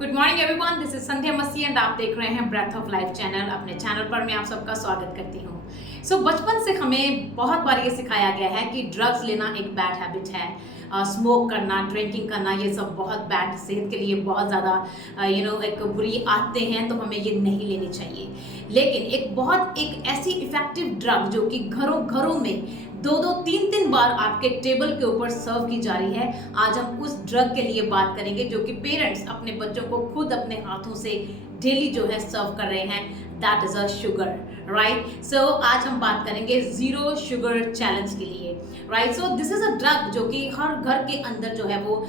Good morning everyone, this is Sandhya Masih and आप देख रहे हैं ब्रेथ ऑफ लाइफ चैनल। अपने चैनल पर मैं आप सबका स्वागत करती हूँ। बचपन से हमें बहुत बार ये सिखाया गया है कि ड्रग्स लेना एक बैड हैबिट है। स्मोक करना, ड्रिंकिंग करना, ये सब बहुत बैड, सेहत के लिए बहुत ज़्यादा एक बुरी आदतें हैं, तो हमें ये नहीं लेनी चाहिए। लेकिन एक ऐसी इफेक्टिव ड्रग जो कि घरों घरों में दो दो तीन तीन बार आपके टेबल के ऊपर सर्व की जा रही है, आज हम उस ड्रग के लिए बात करेंगे जो कि पेरेंट्स अपने बच्चों को खुद अपने हाथों से डेली जो है सर्व कर रहे हैं। That is a sugar, right. आज हम बात करेंगे जीरो शुगर चैलेंज के लिए, right. This is a drug जो कि हर घर के अंदर जो है वो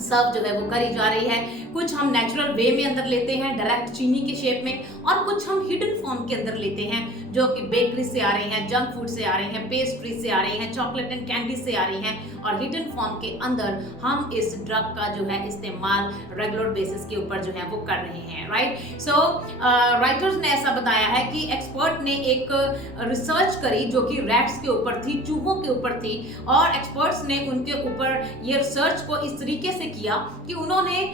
सर्व जो है वो करी जा रही है। कुछ हम नेचुरल वे में अंदर लेते हैं, डायरेक्ट चीनी के शेप में, और कुछ हम हिडन फॉर्म के अंदर लेते हैं जो कि बेकरी से आ रही हैं, जंक फूड से आ रही हैं, पेस्ट्री से आ रही हैं, चॉकलेट एंड कैंडी से आ रही हैं, और हिडन फॉर्म के अंदर हम इस ड्रग का जो है इस्तेमाल रेगुलर बेसिस के ऊपर जो है वो कर रहे हैं, राइट। राइटर्स ने ऐसा बताया है कि एक्सपर्ट ने एक रिसर्च करी जो कि रैट्स के ऊपर थी, चूहों के ऊपर थी, और एक्सपर्ट्स ने उनके ऊपर ये रिसर्च को इस तरीके से किया कि उन्होंने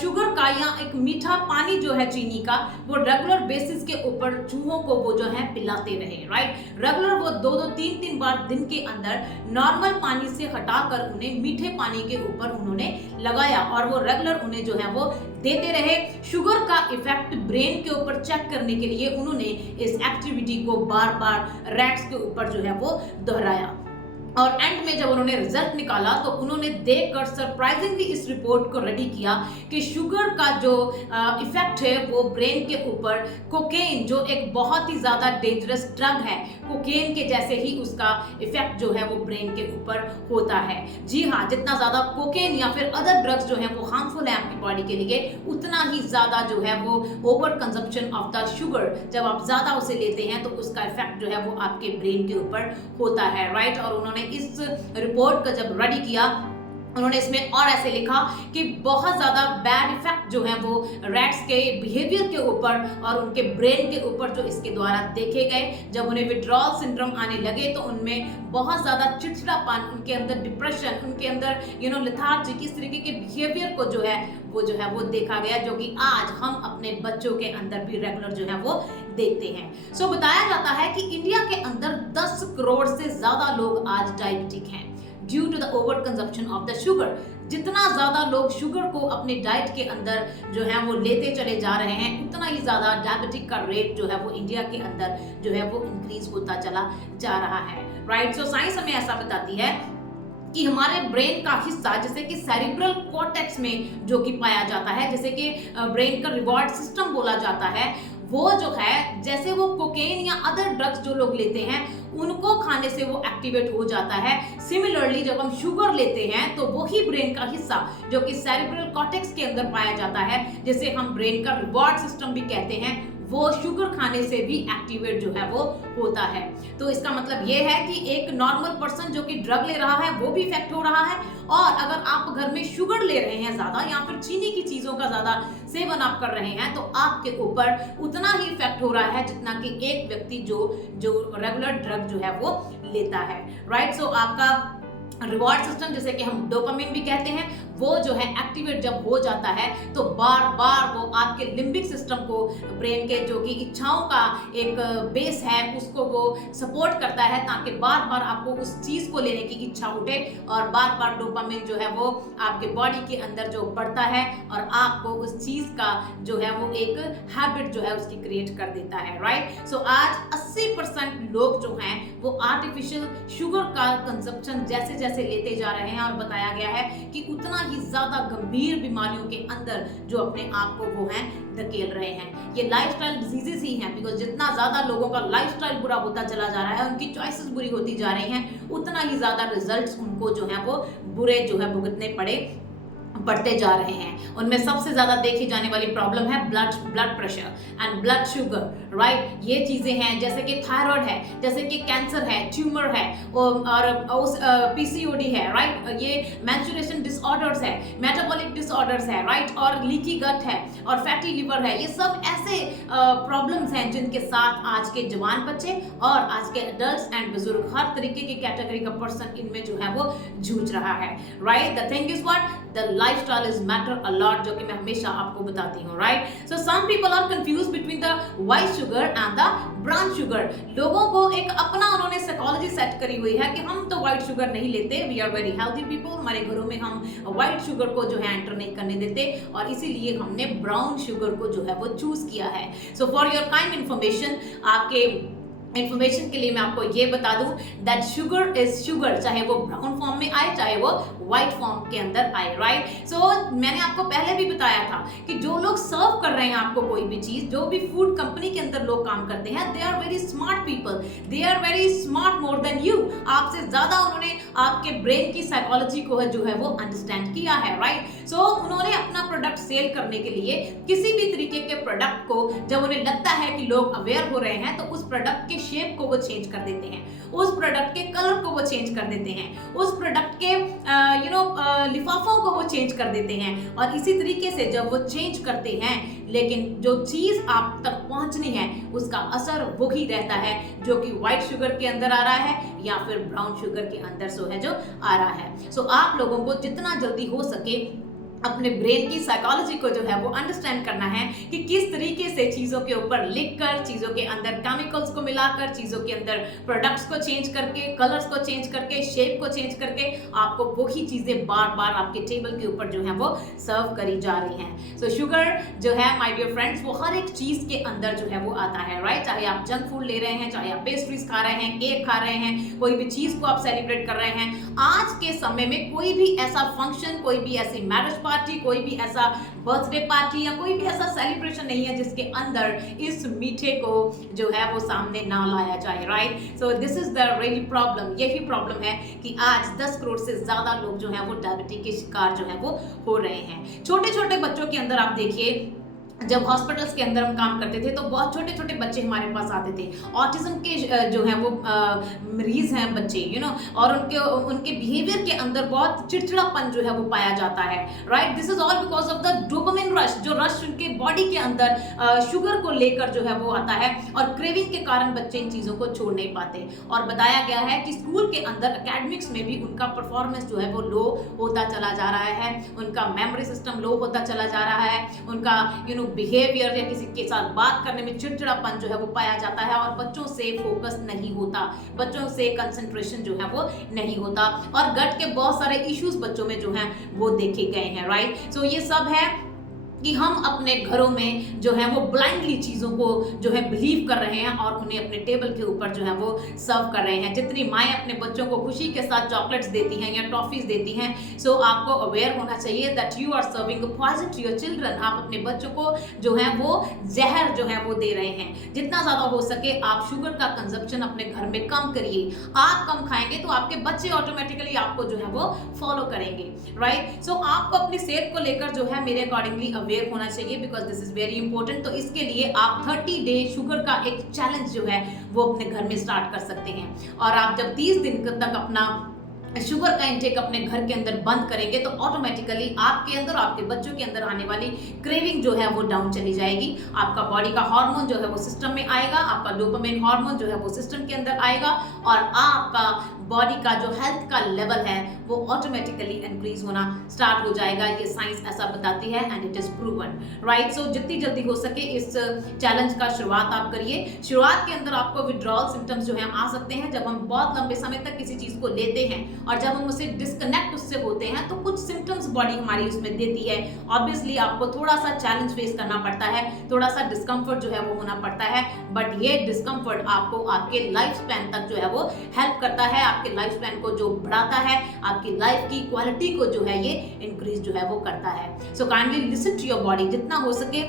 शुगर का या एक मीठा पानी जो है चीनी का, वो रेगुलर बेसिस के ऊपर चूहों को वो जो है पिलाते रहे, राइट। रेगुलर वो दो दो तीन तीन बार दिन के अंदर नॉर्मल पानी से हटाकर उन्हें मीठे पानी के ऊपर उन्होंने लगाया, और वो रेगुलर उन्हें जो है वो देते रहे। शुगर का इफेक्ट ब्रेन के ऊपर चेक करने के लिए उन्होंने इस एक्टिविटी को बार बार रैट्स के ऊपर जो है वो दोहराया, और एंड में जब उन्होंने रिजल्ट निकाला तो उन्होंने देखकर सरप्राइजिंगली इस रिपोर्ट को रेडी किया कि शुगर का जो इफेक्ट है वो ब्रेन के ऊपर, कोकेन जो एक बहुत ही ज्यादा डेंजरस ड्रग है, कोकेन के जैसे ही उसका इफेक्ट जो है वो ब्रेन के ऊपर होता है। जी हाँ, जितना ज्यादा कोकेन या फिर अदर ड्रग्स जो है वो हार्मफुल है आपकी बॉडी के लिए, उतना ही ज्यादा जो है वो over consumption of the sugar, जब आप ज्यादा उसे लेते हैं तो उसका इफेक्ट जो है वो आपके ब्रेन के ऊपर होता है, राइट। और उन्होंने इस रिपोर्ट का जब रेडी किया, उन्होंने इसमें और ऐसे लिखा कि बहुत ज्यादा बैड इफेक्ट जो है वो रैट्स के बिहेवियर के ऊपर और उनके ब्रेन के ऊपर जो इसके द्वारा देखे गए। जब उन्हें विड्रॉल सिंड्रोम आने लगे तो उनमें बहुत ज्यादा चिड़चिड़ापन, उनके अंदर डिप्रेशन, उनके अंदर लेथार्जिक, इस तरीके के बिहेवियर को जो है वो देखा गया, जो कि आज हम अपने बच्चों के अंदर भी रेगुलर जो है वो देखते हैं। बताया जाता है कि इंडिया के अंदर 10 करोड़ से ज्यादा लोग आज डायबिटिक हैं due to the over consumption of the sugar. जितना ज्यादा लोग शुगर को अपने डाइट के अंदर जो है वो लेते चले जा रहे हैं, उतना ही ज्यादा डायबिटिक का रेट जो है वो इंडिया के अंदर जो है वो इंक्रीज होता चला जा रहा है, राइट। साइंस हमें ऐसा बताती है कि हमारे ब्रेन का हिस्सा, जैसे कि सेरिब्रल कॉर्टेक्स में जो कि पाया जाता है, जैसे कि ब्रेन का रिवॉर्ड सिस्टम बोला जाता है, वो जो है जैसे वो कोकेन या अदर ड्रग्स जो लोग लेते हैं उनको खाने से वो एक्टिवेट हो जाता है। सिमिलरली जब हम शुगर लेते हैं तो वही ब्रेन का हिस्सा जो कि सेरिब्रल कॉर्टेक्स के अंदर पाया जाता है, जिसे हम ब्रेन का रिवॉर्ड सिस्टम भी कहते हैं, वो शुगर खाने से भी एक्टिवेट जो है वो होता है। तो इसका मतलब ये है कि एक नॉर्मल पर्सन जो कि ड्रग ले रहा है वो भी इफेक्ट हो रहा है, और अगर आप घर में शुगर ले रहे हैं ज्यादा या फिर चीनी की चीजों का ज्यादा सेवन आप कर रहे हैं तो आपके ऊपर उतना ही इफेक्ट हो रहा है जितना कि एक व्यक्ति जो रेगुलर ड्रग जो है वो लेता है, राइट। आपका रिवॉर्ड सिस्टम, जैसे कि हम डोपामिन भी कहते हैं, वो जो है एक्टिवेट जब हो जाता है तो बार बार वो आपके लिम्बिक सिस्टम को, ब्रेन के जो कि इच्छाओं का एक बेस है, उसको वो सपोर्ट करता है ताकि बार बार आपको उस चीज को लेने की इच्छा उठे, और बार बार डोपामिन जो है वो आपके बॉडी के अंदर जो बढ़ता है और आपको उस चीज का जो है वो एक हैबिट जो है उसकी क्रिएट कर देता है, राइट। आज 80% लोग जो हैं वो आर्टिफिशियल शुगर का कंजप्शन जैसे जैसे लेते जा रहे हैं, और बताया गया है कि उतना ही ज्यादा गंभीर बीमारियों के अंदर जो अपने आप को वो हैं धकेल रहे हैं। ये लाइफस्टाइल डिजीजेस ही हैं, बिकॉज जितना ज्यादा लोगों का लाइफस्टाइल बुरा होता चला जा रहा है, उनकी चॉइसेस बुरी होती जा रही हैं, उतना ही ज्यादा रिजल्ट्स उनको जो है वो बुरे जो है भुगतने बढ़ते जा रहे हैं। उनमें सबसे ज्यादा देखी जाने वाली प्रॉब्लम है blood pressure and blood sugar, right? ये चीजें हैं, जैसे कि थायराइड है, जैसे कि कैंसर है, ट्यूमर है, और उस पीसीओडी है, राइट? ये मेंस्ट्रुएशन डिसऑर्डर्स है, मेटाबॉलिक डिसऑर्डर्स है, राइट? और लीकी गट है, और फैटी लिवर है। ये सब ऐसे प्रॉब्लम्स हैं जिनके साथ आज के जवान बच्चे और आज के एडल्ट्स एंड बुजुर्ग, हर तरीके की कैटेगरी का पर्सन इनमें जो है वो जूझ रहा है, right? The thing is what, the lifestyle is matter a lot, जो कि मैं हमेशा आपको बताती हूँ, right? So some people are confuse between the white sugar and the brown sugar. लोगों को एक अपना उन्होंने साइकोलॉजी सेट करी हुई है कि हम तो व्हाइट शुगर नहीं लेते, we are very healthy people, हमारे घरों में हम व्हाइट शुगर को जो है एंटर नहीं करने देते, और इसीलिए हमने ब्राउन शुगर को जो है वो चूज किया है। So for your kind information, आपके इंफॉर्मेशन के लिए मैं आपको ये बता दूं दैट शुगर इज शुगर, चाहे वो ब्राउन फॉर्म में आए चाहे वो व्हाइट फॉर्म के अंदर आए, राइट? सो मैंने आपको पहले भी बताया था कि जो लोग सर्व कर रहे हैं आपको कोई भी चीज, जो भी फूड कंपनी के अंदर लोग काम करते हैं, they are very smart people, they are very smart more than you. आपसे ज्यादा उन्होंने आपके ब्रेन की साइकोलॉजी को जो है वो अंडरस्टैंड किया है, राइट? सो उन्होंने अपना प्रोडक्ट सेल करने के लिए किसी भी तरीके के प्रोडक्ट को जब उन्हें लगता है कि लोग अवेयर हो रहे हैं, तो उस प्रोडक्ट के शेप को वो चेंज कर देते हैं, उस प्रोडक्ट के कलर को वो चेंज कर देते हैं, उस प्रोडक्ट के लिफाफों को वो चेंज कर देते हैं। और इसी तरीके से जब वो चेंज करते हैं, लेकिन जो चीज आप तक पहुंचनी है उसका असर वही रहता है जो कि व्हाइट शुगर के अंदर आ रहा है या फिर ब्राउन शुगर के अंदर जो आ रहा है। सो आप लोगों को जितना जल्दी हो सके अपने ब्रेन की साइकोलॉजी को जो है वो अंडरस्टैंड करना है कि किस तरीके से चीजों के ऊपर लिखकर, चीजों के अंदर केमिकल्स को मिलाकर, चीजों के अंदर प्रोडक्ट्स को चेंज करके, कलर्स को चेंज करके, शेप को चेंज करके आपको वही चीजें बार बार आपके टेबल के ऊपर जो है वो सर्व करी जा रही हैं। सो शुगर जो है माय डियर फ्रेंड्स, वो हर एक चीज के अंदर जो है वो आता है, राइट? चाहे आप जंक फूड ले रहे हैं, चाहे आप पेस्ट्रीज खा रहे हैं, केक खा रहे हैं, कोई भी चीज को आप सेलिब्रेट कर रहे हैं, आज के समय में कोई भी ऐसा फंक्शन, कोई भी ऐसी मैरिज पार्टी, कोई भी ऐसा बर्थडे पार्टी या कोई भी ऐसा सेलिब्रेशन नहीं है जिसके अंदर इस मीठे को जो है वो सामने ना लाया जाए, right? So this is the really problem. यही प्रॉब्लम है कि आज 10 करोड़ से ज्यादा लोग जो है वो डायबिटीज के शिकार जो है वो हो रहे हैं। छोटे छोटे बच्चों के अंदर आप देखिए, जब हॉस्पिटल्स के अंदर हम काम करते थे तो बहुत छोटे छोटे बच्चे हमारे पास आते थे, ऑटिज्म के जो है वो मरीज हैं बच्चे, और उनके बिहेवियर के अंदर बहुत चिड़चिड़ापन जो है वो पाया जाता है, right? This is all because of the dopamine rush, जो रश उनके बॉडी के अंदर शुगर को लेकर जो है वो आता है, और क्रेविंग के कारण बच्चे इन चीजों को छोड़ नहीं पाते। और बताया गया है कि स्कूल के अंदर एकेडमिक्स में भी उनका परफॉर्मेंस जो है वो लो होता चला जा रहा है, उनका मेमोरी सिस्टम लो होता चला जा रहा है, उनका बिहेवियर या किसी के साथ बात करने में चिड़चिड़ापन जो है वो पाया जाता है, और बच्चों से फोकस नहीं होता, बच्चों से कंसंट्रेशन जो है वो नहीं होता, और गट के बहुत सारे इश्यूज बच्चों में जो हैं वो देखे गए हैं, राइट? सो ये सब है कि हम अपने घरों में जो है वो ब्लाइंडली चीज़ों को जो है बिलीव कर रहे हैं और उन्हें अपने टेबल के ऊपर जो है वो सर्व कर रहे हैं। जितनी माएँ अपने बच्चों को खुशी के साथ चॉकलेट्स देती हैं या टॉफीज देती हैं, सो आपको अवेयर होना चाहिए that you are serving poison to your children. आप अपने बच्चों को जो है वो जहर जो है वो दे रहे हैं। जितना ज़्यादा हो सके आप शुगर का कंजप्शन अपने घर में कम करिए। आप कम खाएंगे तो आपके बच्चे ऑटोमेटिकली आपको जो है वो फॉलो करेंगे, राइट? सो आपको अपनी सेहत को लेकर जो है मेरे अकॉर्डिंगली अवेयर होना चाहिए, because this is very important. तो इसके लिए आप 30 डे शुगर का एक चैलेंज जो है वो अपने घर में स्टार्ट कर सकते हैं, और आप जब 30 दिन तक अपना शुगर का इंटेक अपने घर के अंदर बंद करेंगे तो ऑटोमेटिकली आपके अंदर, आपके बच्चों के अंदर आने वाली क्रेविंग जो है वो डाउन चली जाएगी। आपका बॉडी का हार्मोन जो है वो सिस्टम में आएगा, आपका डोपामाइन हार्मोन जो है वो सिस्टम के अंदर आएगा, और आपका बॉडी का जो हेल्थ का लेवल है वो ऑटोमेटिकली इंक्रीज होना स्टार्ट हो जाएगा। ये साइंस ऐसा बताती है and it is proven, right? So जितनी जल्दी हो सके इस चैलेंज का शुरुआत आप करिए। शुरुआत के अंदर आपको विड्रॉल सिम्टम्स जो है आ सकते हैं जब हम बहुत लंबे समय तक किसी चीज को लेते हैं, और जब हम उससे डिस्कनेक्ट उससे होते हैं तो कुछ सिम्टम्स बॉडी हमारी उसमें देती है। ऑब्वियसली आपको थोड़ा सा चैलेंज फेस करना पड़ता है, थोड़ा सा डिस्कम्फर्ट जो है वो होना पड़ता है, बट ये डिस्कम्फर्ट आपको आपके लाइफ स्पैन तक जो है वो हेल्प करता है, आपके लाइफ स्पैन को जो बढ़ाता है, आपकी लाइफ की क्वालिटी को जो है ये इंक्रीज जो है वो करता है। So kindly listen to your body. जितना हो सके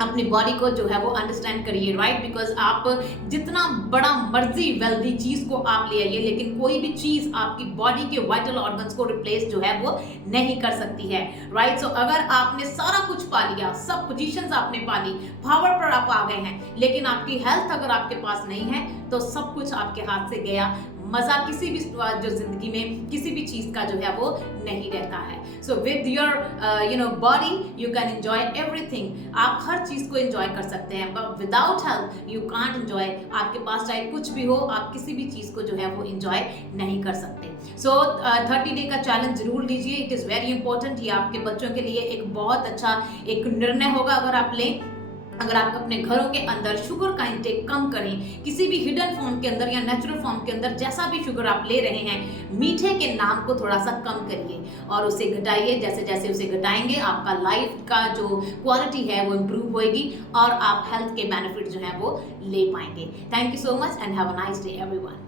अपनी बॉडी को जो है वो अंडरस्टैंड करिए, राइट? बिकॉज आप जितना बड़ा मर्जी वेल्दी चीज को आप ले आइए, लेकिन कोई भी चीज आपकी बॉडी के वाइटल ऑर्गन्स को रिप्लेस जो है वो नहीं कर सकती है, राइट? सो अगर आपने सारा कुछ पा लिया, सब पोजीशंस आपने पा ली, पावर पर आप आ गए हैं, लेकिन आपकी हेल्थ अगर आपके पास नहीं है तो सब कुछ आपके हाथ से गया। मजा किसी भी जो जिंदगी में किसी भी चीज का जो है वो नहीं रहता है। So with your body you can enjoy everything. आप हर चीज को एंजॉय कर सकते हैं, but without health you can't enjoy. आपके पास चाहे कुछ भी हो, आप किसी भी चीज को जो है वो एंजॉय नहीं कर सकते। सो 30 डे का चैलेंज जरूर लीजिए, इट इज वेरी इंपॉर्टेंट। ये आपके बच्चों के लिए एक बहुत अच्छा एक निर्णय होगा अगर आप लें। अगर आप अपने घरों के अंदर शुगर का इंटेक कम करें, किसी भी हिडन फॉर्म के अंदर या नेचुरल फॉर्म के अंदर जैसा भी शुगर आप ले रहे हैं, मीठे के नाम को थोड़ा सा कम करिए और उसे घटाइए। जैसे जैसे उसे घटाएंगे आपका लाइफ का जो क्वालिटी है वो इम्प्रूव होएगी और आप हेल्थ के बेनिफिट जो है वो ले पाएंगे। Thank you so much and have a nice day everyone.